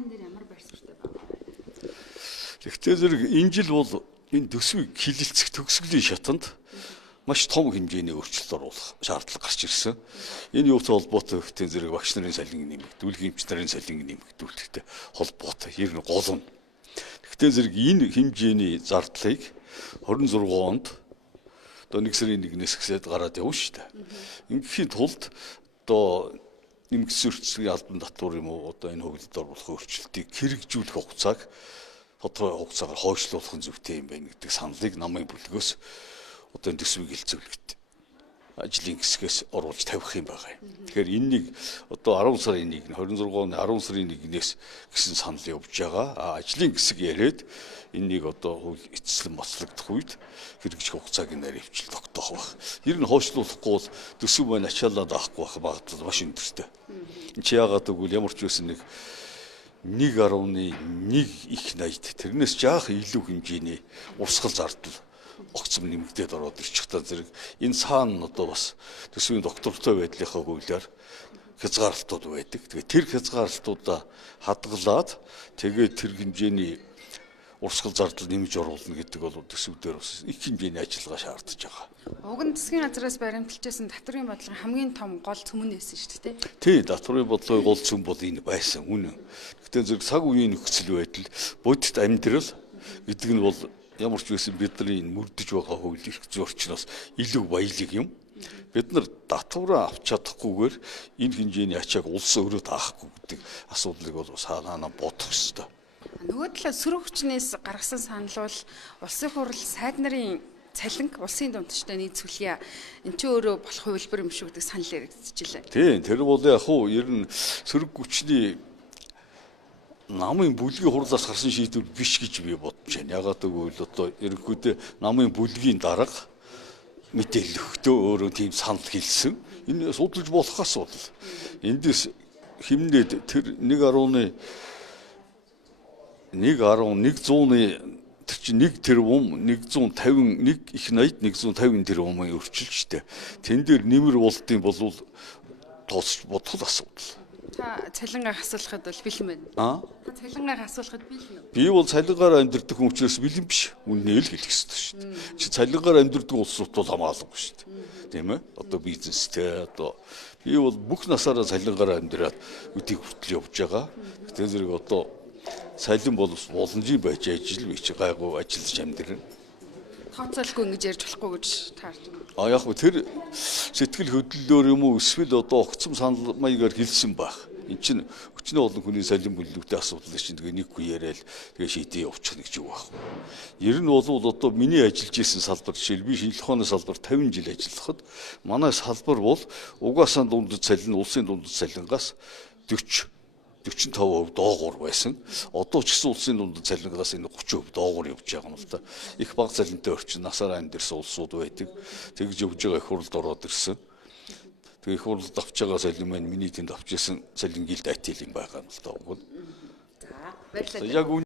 энэ дээр ямар байр суурьтай байгаа вэ? Тэгтээ зэрэг энэ жил бол энэ төсвийг хилэлцэх төгсгөлийн шатанд маш том хэмжээний өөрчлөлт оруулах шаардлага гарч ирсэн. Энэ юутай холбоотой гэхдээ зэрэг багш нарын салинг нэмэгдүүлэх, эмч нарын салинг нэмэгдүүлэхтэй холбоотой. Ер нь гол нь. Гэхдээ зэрэг энэ хэмжээний зардлыг 26 онд одоо 1 сарын 1-ээс эхлээд гараад явна шүү дээ. Ингэхийн тулд одоо нэмэгдсэн өртсөгийн албан татвар юм уу одоо энэ хөвлөлд оруулах өөрчлөлтийг хэрэгжүүлэх хугацааг тодорхой хугацаагаар хойшлуулах нь зүйтэй юм байна гэдэг саналыг намын бүлгээс одоо энэ төсвийг хилцүүлэхэд ажлын хэсгээс оруулж тавих юм байгаа юм. Тэгэхээр энэнийг одоо 10 сарын 1-ний 26 оны 10 сарын 1-ээс гэсэн санал явж байгаа. Ажлын хэсэг яриад энэнийг одоо хууль эцэслэн бослогдох үед хэрэгжих хугацааг наривчл тогтоох байх. Ер нь хойшлуулахгүй бол төсөв маань ачаалаад авахгүй байх магадлал маш өндөртэй. Энд чи яагаад гэвэл ямар ч байсан 1.1 их найд тэрнээс жаах илүү хэмжээний урсгал зардал огцом нэмэгдээд ороод ирчих та зэрэг энэ цаана одоо бас төсвийн доктортой байдлынхаа хуулиар хязгаарлалтууд байдаг. Тэгээ тэр хязгаарлалтуудаа хадгалаад тэгээд тэр хэмжээний урсгал зардал нэмж оруулна гэдэг бол төсвүүдээр бас их хэмжээний ажиллагаа шаардж байгаа. Уг нь засгийн газраас баримталжсэн татврын бодлогын хамгийн том гол цөм нь байсан шүү дээ. Тий, татврын бодлогын гол цөм бол энэ байсан үнэн. Гэхдээ зэрэг цаг үеийн нөхцөл байдал, бодит амьдрал гэдэг нь бол ямар ч байсан бидний мөрдөж байгаа хууль эрх зүйн орчноос илүү баялаг юм. Бид нар татвараа авч чадахгүйгээр энэ хэмжээний ачааг улс өөрөө таахгүй гэдэг асуудлыг бол санаанаа бодох ёстой. Нөгөө талаас сөрөг хүчнээс гаргасан санал бол улсын хурал сайд нарын цалинг улсын дундчтай нийцүүлье. Энд чинь өөрөө болох хувилбар юм шүү гэдэг санал яригдчихлээ. Тийм, тэр бол яг хуу ер нь сөрөг хүчний намын бүлгийн хурлаас гарсан шийдвэр биш гэж би бодож байна. Ягаад гэвэл одоо ерөнхийдөө намын бүлгийн дарга мэдээлэл өгтөө өөрөө тийм санал хэлсэн. Энэ судалж болох асуудал. Эндээс химнээд тэр 1.1 тэр чинь 1 тэрбум 151 их найд 150 тэрбумын өрчилжтэй. Тэн дээр нэмэр болтын болвол тооцож бодох асуудал. Та цалингаа асуулахад бол бэлэн байна. Та цалингаа асуулахад бэлэн үү? Би бол цалингаар амьдардаг хүн учраас бэлэн биш. Үннээ л хэлэх ёстой шүү дээ. Чи цалингаар амьдардаг улсууд бол хамаалаггүй шүү дээ. Тийм ээ? Одоо бизнестэй одоо би бол бүх насаараа цалингаар амьдраад өдийг хүртэл явж байгаа. Тэгтээ зэрэг одоо цалин бол боломжийн байж ажил би чи гайгүй ажиллаж амьдрна. Тооцоолгүй ингэж ярьж болохгүй гэж таарч байна. Яг тэр сэтгэл хөдлөлөөр юм уу эсвэл одоо огцом санал маягаар хэлсэн байх. Эн чинь өчнөө олон хүний салин бүлэгтэй асуудал чинь тэгээ нэг хүн яриад тэгээ шийдээ явуучих гэж юу байх вэ? Ер нь бол одоо миний ажиллаж исэн салбар жишээл би шинжлэх ухааны салбар 50 жил ажиллахад манай салбар бол угаасаа дундад салин улсын дундад салингаас 45% доогуур байсан. Одоо ч гэсэн улсын дундад цалингаас энэ 30% доогуур явж байгаа юм л да. Их бага цалинтай орчин насаараа амьдэрсэн улсууд байдаг. Тэгж явж байгаа их хурлд ороод ирсэн. Тэгээ их хурлд авч байгаа салин маань миний тэнд авч ирсэн салин гэлд айтил юм байгаа юм л да. За, баярлалаа.